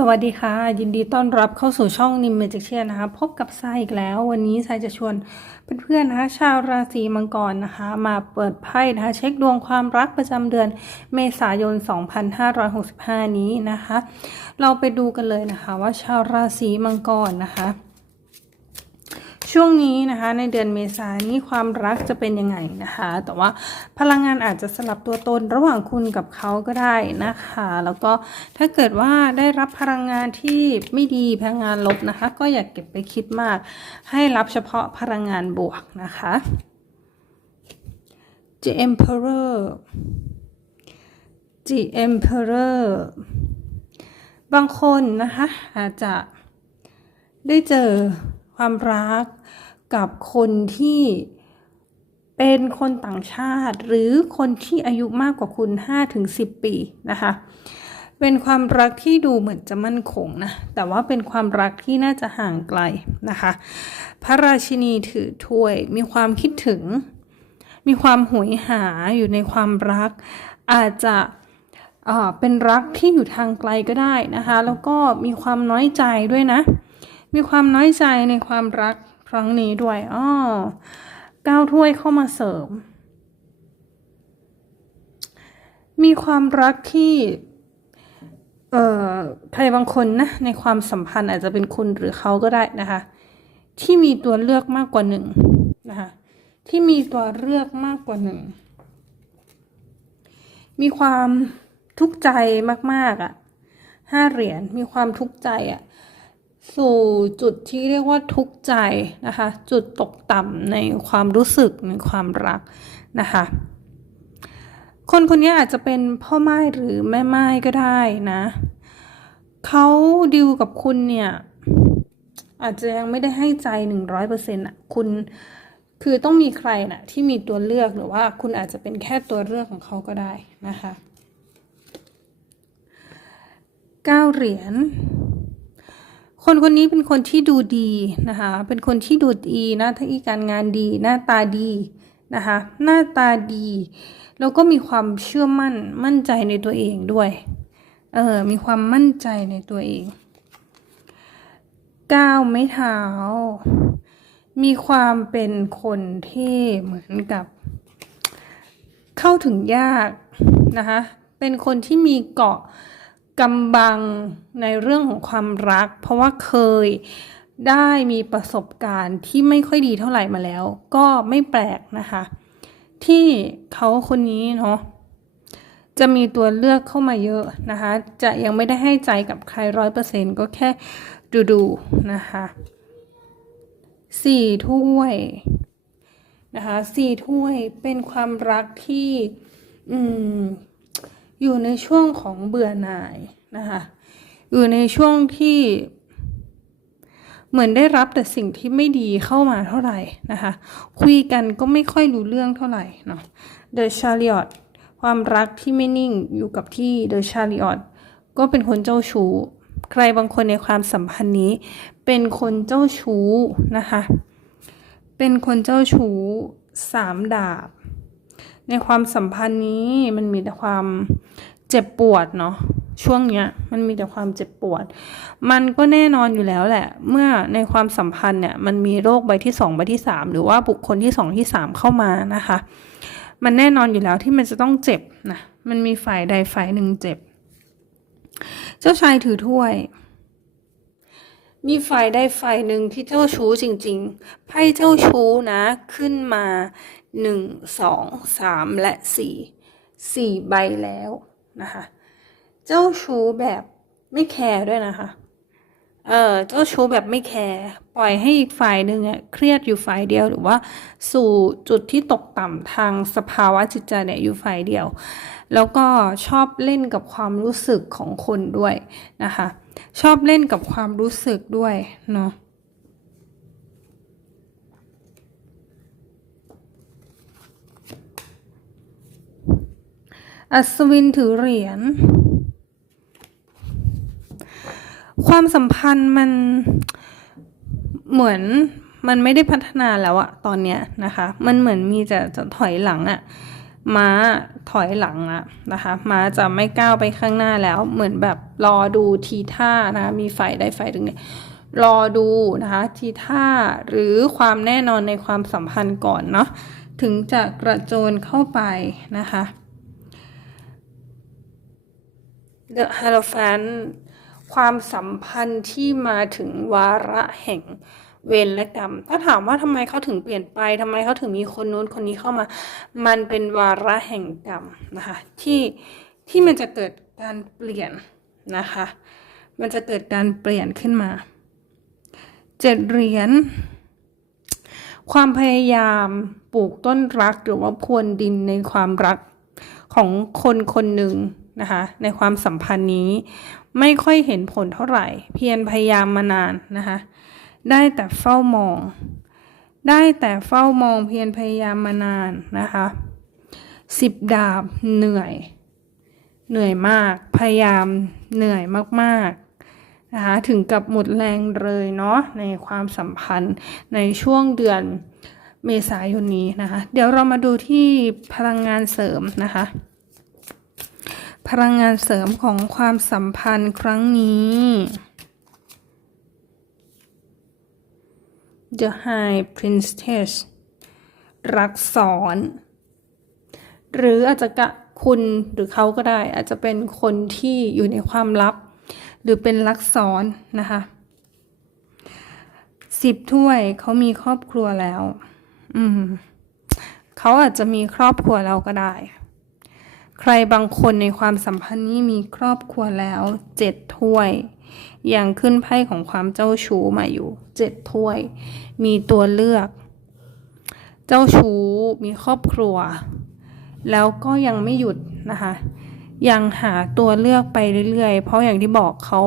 สวัสดีค่ะ ยินดีต้อนรับเข้าสู่ช่องนิมเมจิกเชียนะคะ พบกับไซอีกแล้ว วันนี้ไซจะชวนเพื่อนๆนะคะชาวราศีมังกรนะคะ มาเปิดไพ่นะคะเช็คดวงความรักประจำเดือนเมษายน 2565 นี้นะคะ เราไปดูกันเลยนะคะว่าชาวราศีมังกรนะคะ ช่วงนี้นะคะในเดือนเมษายนนี้ความรักจะเป็นยังไงนะคะ แต่ว่าพลังงานอาจจะสลับตัวตนระหว่างคุณกับเขาก็ได้นะคะ แล้วก็ถ้าเกิดว่าได้รับพลังงานที่ไม่ดีพลังงานลบนะคะ ก็อย่าเก็บไปคิดมาก ให้รับเฉพาะพลังงานบวกนะคะ The Emperor The Emperor บางคนนะคะอาจจะได้เจอ ความรักกับคนที่เป็นคนต่างชาติ หรือคนที่อายุมากกว่าคุณ 5-10 ปีนะคะ เป็นความรักที่ดูเหมือนจะมั่นคงนะ แต่ว่าเป็นความรักที่น่าจะห่างไกลนะคะ พระราชินีถือถ้วย มีความคิดถึง มีความหวยหาอยู่ในความรัก อาจจะเอ่อเป็นรักที่อยู่ทางไกลก็ได้นะคะ แล้วก็มีความน้อยใจด้วยนะ มีความน้อยใจในความรักครั้งนี้ด้วยอ้อก้าวถ้วยเข้ามาเสริม มีความรักที่ เอ่อ ใครบางคนนะ ในความสัมพันธ์อาจจะเป็นคุณหรือเขาก็ได้นะคะ ที่มีตัวเลือกมากกว่าหนึ่งนะคะ ที่มีตัวเลือกมากกว่าหนึ่ง มีความทุกข์ใจมาก ๆอะห้าเหรียญ มีความทุกข์ใจอะ สู่จุดที่เรียกว่าทุกข์ใจนะคะ จุดตกต่ำในความรู้สึกในความรักนะคะ คนคนนี้อาจจะเป็นพ่อไม้หรือแม่ไม้ก็ได้นะเขาดิวกับคุณเนี่ยอาจจะยังไม่ได้ให้ใจหนึ่งร้อยเปอร์เซ็นต์อะคุณคือต้องมีใครนะที่มีตัวเลือกหรือว่าคุณอาจจะเป็นแค่ตัวเลือกของเขาก็ได้นะคะเก้าเหรียญ คนคนนี้เป็นคนที่ดูดีนะคะ เป็นคนที่ดูดีหน้าที่การงานดี หน้าตาดีนะคะ หน้าตาดี แล้วก็มีความเชื่อมั่น มั่นใจในตัวเองด้วย เออ มีความมั่นใจในตัวเอง ก้าวไม่เท้า มีความเป็นคนที่เหมือนกับ เข้าถึงยากนะคะ เป็นคนที่มีเกาะ กำบังในเรื่องของความรัก เพราะว่าเคยได้มีประสบการณ์ที่ไม่ค่อยดีเท่าไหร่มาแล้ว ก็ไม่แปลกนะคะ ที่เขาคนนี้เนาะจะมีตัวเลือกเข้ามาเยอะนะคะ จะยังไม่ได้ให้ใจกับใครร้อยเปอร์เซ็นก็แค่ดูดูๆนะคะสี่ถ้วยนะคะสี่ถ้วยเป็นความรักที่ อืม อยู่ในช่วงของเบื่อหน่ายนะคะอยู่ในช่วงที่เหมือนได้รับแต่สิ่งที่ไม่ดีเข้ามาเท่าไหร่นะคะ คุยกันก็ไม่ค่อยรู้เรื่องเท่าไหร่เนาะ The Chariot ความรักที่ไม่นิ่งอยู่กับที่ The Chariot ก็เป็นคนเจ้าชู้ ใครบางคนในความสัมพันธ์นี้ เป็นคนเจ้าชู้นะคะ เป็นคนเจ้าชู้สามดาบ ในความสัมพันธ์นี้มันมีแต่ความเจ็บปวดเนาะช่วงเนี้ยมันมีแต่ความเจ็บปวด มันก็แน่นอนอยู่แล้วแหละ เมื่อในความสัมพันธ์เนี่ยมันมีโรคใบที่สองใบที่สามหรือว่าบุคคลที่สองที่สามเข้ามานะคะ มันแน่นอนอยู่แล้วที่มันจะต้องเจ็บนะมันมีฝ่ายใดฝ่ายหนึ่งเจ็บ เจ้าชายถือถ้วย มีฝ่ายใดฝ่ายหนึ่งที่เจ้าชู้จริงๆไพ่เจ้าชู้นะขึ้นมา หนึ่งสองสามและสี่สี่ใบแล้วนะคะ เจ้าชู้แบบไม่แคร์ด้วยนะคะ เออเจ้าชู้แบบไม่แคร์ปล่อยให้อีกฝ่ายหนึ่งอะเครียดอยู่ฝ่ายเดียวหรือว่าสู่จุดที่ตกต่ำทางสภาวะจิตใจเนี่ยอยู่ฝ่ายเดียว แล้วก็ชอบเล่นกับความรู้สึกของคนด้วยนะคะ ชอบเล่นกับความรู้สึกด้วยเนาะ อัศวินถือเหรียญ ความสัมพันธ์มันเหมือนมันไม่ได้พัฒนาแล้วอะตอนเนี้ยนะคะ มันเหมือนมีจะจะถอยหลังอะม้าถอยหลังอะนะคะม้าจะไม่ก้าวไปข้างหน้าแล้ว เหมือนแบบรอดูทีท่านะคะมีไฟได้ไฟถึงเนี่ยรอดูนะคะทีท่าหรือความแน่นอนในความสัมพันธ์ก่อนเนาะถึงจะกระโจนเข้าไปนะคะ The Hierophant ความสัมพันธ์ที่มาถึงวาระแห่งเวรและกรรม ถ้าถามว่าทำไมเขาถึงเปลี่ยนไปทำไมเขาถึงมีคนนู้นคนนี้เข้ามา มันเป็นวาระแห่งกรรมนะคะ ที่ที่มันจะเกิดการเปลี่ยนนะคะ มันจะเกิดการเปลี่ยนขึ้นมา เจ็ดเหรียญ ความพยายามปลูกต้นรักหรือว่าพรวนดินในความรักของคนคนหนึ่ง นะคะในความสัมพันธ์นี้ไม่ค่อยเห็นผลเท่าไหร่ เพียรพยายามมานานนะคะได้แต่เฝ้ามอง ได้แต่เฝ้ามองเพียรพยายามมานานนะคะสิบดาบเหนื่อย เหนื่อยมาก พยายามเหนื่อยมากๆนะคะถึงกับหมดแรงเลยเนาะในความสัมพันธ์ในช่วงเดือนเมษายนนี้นะคะ เดี๋ยวเรามาดูที่พลังงานเสริมนะคะ พลังงานเสริมของความสัมพันธ์ครั้งนี้ The High Princess รักซ้อน หรืออาจจะกะคุณหรือเขาก็ได้ อาจจะเป็นคนที่อยู่ในความลับ หรือเป็นรักซ้อนนะคะสิบถ้วยเขามีครอบครัวแล้ว อืมเขาอาจจะมีครอบครัวแล้วก็ได้ ใครบางคนในความสัมพันธ์นี้มีครอบครัวแล้วเจ็ดถ้วย ยังขึ้นไพ่ของความเจ้าชู้มาอยู่เจ็ดถ้วย มีตัวเลือก เจ้าชู้มีครอบครัว แล้วก็ยังไม่หยุดนะคะยังหาตัวเลือกไปเรื่อยๆ เพราะอย่างที่บอกเขา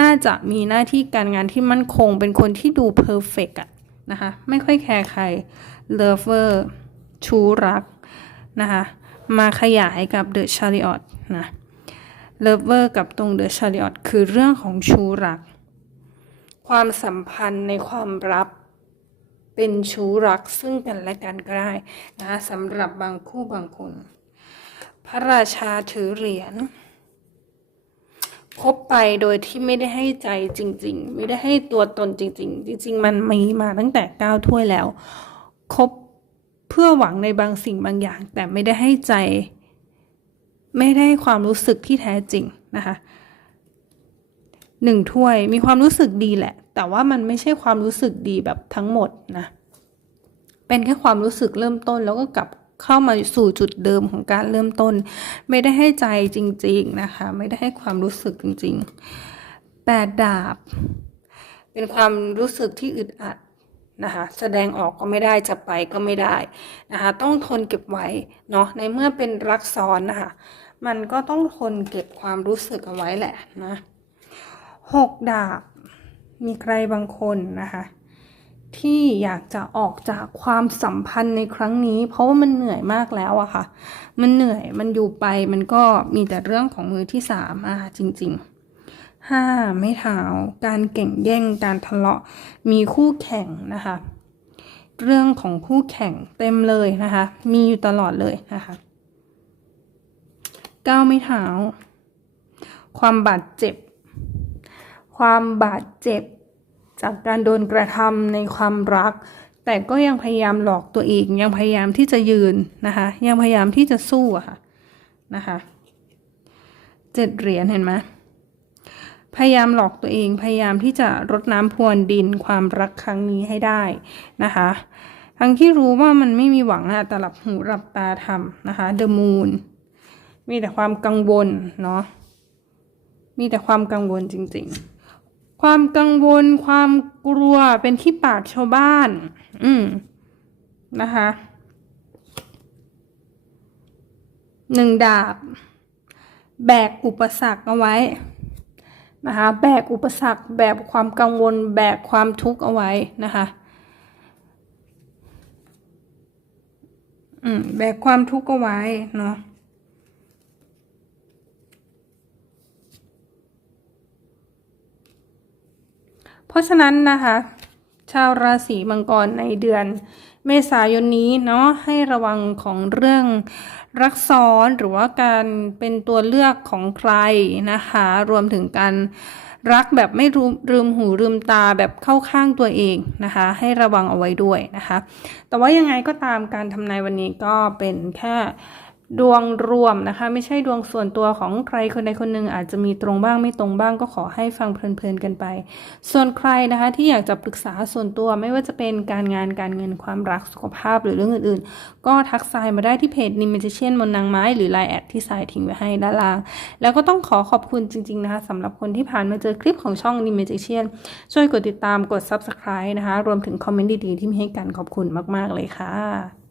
น่าจะมีหน้าที่การงานที่มั่นคง เป็นคนที่ดูเพอร์เฟกอะนะคะ ไม่ค่อยแคร์ใครเลเวอร์ชู้รักนะคะ มาขยายกับเดอะชาริออตนะเลเวอร์กับตรงเดอะชาริออตคือเรื่องของชูรัก ความสัมพันธ์ในความรักเป็นชู้รักซึ่งกันและกันก็ได้นะคะสำหรับบางคู่บางคน พระราชาถือเหรียญคบไปโดยที่ไม่ได้ให้ใจจริง ๆ ไม่ได้ให้ตัวตนจริง ๆ จริง ๆ มันมีมาตั้งแต่เก้าถ้วยแล้ว คบ เพื่อหวังในบางสิ่งบางอย่าง แต่ไม่ได้ให้ใจ ไม่ได้ให้ความรู้สึกที่แท้จริงนะคะหนึ่งถ้วยมีความรู้สึกดีแหละ แต่ว่ามันไม่ใช่ความรู้สึกดีแบบทั้งหมดนะเป็นแค่ความรู้สึกเริ่มต้นแล้วก็กลับเข้ามาสู่จุดเดิมของการเริ่มต้น ไม่ได้ให้ใจจริง ๆนะคะ ไม่ได้ให้ความรู้สึกจริงๆแปดดาบ เป็นความรู้สึกที่อึดอัด นะคะแสดงออกก็ไม่ได้จะไปก็ไม่ได้นะคะต้องทนเก็บไว้เนาะในเมื่อเป็นรักซ้อนนะคะมันก็ต้องทนเก็บความรู้สึกเอาไว้แหละนะหกดาบ มีใครบางคนนะคะที่อยากจะออกจากความสัมพันธ์ในครั้งนี้ เพราะว่ามันเหนื่อยมากแล้วอะค่ะ มันเหนื่อยมันอยู่ไปมันก็มีแต่เรื่องของมือที่สามอะจริง ๆ ห้าไม่เท้า การเก่งแย่ง การทะเลาะ มีคู่แข่งนะคะ เรื่องของคู่แข่งเต็มเลยนะคะ มีอยู่ตลอดเลยนะคะเก้าไม่เท้า ความบาดเจ็บ ความบาดเจ็บ จากการโดนกระทำในความรัก แต่ก็ยังพยายามหลอกตัวเองยังพยายามที่จะยืนนะคะ ยังพยายามที่จะสู้อะค่ะนะคะเจ็ดเหรียญเห็นไหม พยายามหลอกตัวเอง พยายามที่จะรดน้ำพรวนดินความรักครั้งนี้ให้ได้นะคะ ทั้งที่รู้ว่ามันไม่มีหวังอะแต่หลับหูหลับตาทำนะคะ The Moon มีแต่ความกังวลเนาะ มีแต่ความกังวลจริงๆ ความกังวล ความกลัว เป็นที่ปากชาวบ้าน อืม นะคะหนึ่งดาบ แบกอุปสรรคเอาไว้ นะคะแบกอุปสรรคแบกความกังวล แบกความทุกข์เอาไว้นะคะอืมแบกความทุกข์เอาไว้เนาะเพราะฉะนั้นนะคะ ชาวราศีมังกรในเดือน เมษายนนี้เนาะให้ระวังของเรื่องรักซ้อนหรือว่าการเป็นตัวเลือกของใครนะคะ รวมถึงการรักแบบไม่รู้ลืมหูลืมตาแบบเข้าข้างตัวเองนะคะ ให้ระวังเอาไว้ด้วยนะคะ แต่ว่ายังไงก็ตามการทำนายวันนี้ก็เป็นแค่ ดวงรวมนะคะ ไม่ใช่ดวงส่วนตัวของใครคนใดคนหนึ่งอาจจะมีตรงบ้างไม่ตรงบ้างก็ขอให้ฟังเพลินๆกันไป ส่วนใครนะคะที่อยากจะปรึกษาส่วนตัวไม่ว่าจะเป็นการงานการเงินความรักสุขภาพหรือเรื่องอื่นๆ ก็ทักทายมาได้ที่เพจนิมเมจิเชียนมนนางไม้หรือไลน์แอดที่สายทิ้งไว้ให้ด้านล่าง แล้วก็ต้องขอขอบคุณจริงๆนะคะสำหรับคนที่ผ่านมาเจอคลิปของช่องนิมเมจิเชียนช่วยกดติดตามกด subscribe นะคะรวมถึงคอมเมนต์ดีๆที่มีให้กันขอบคุณมากๆเลยค่ะ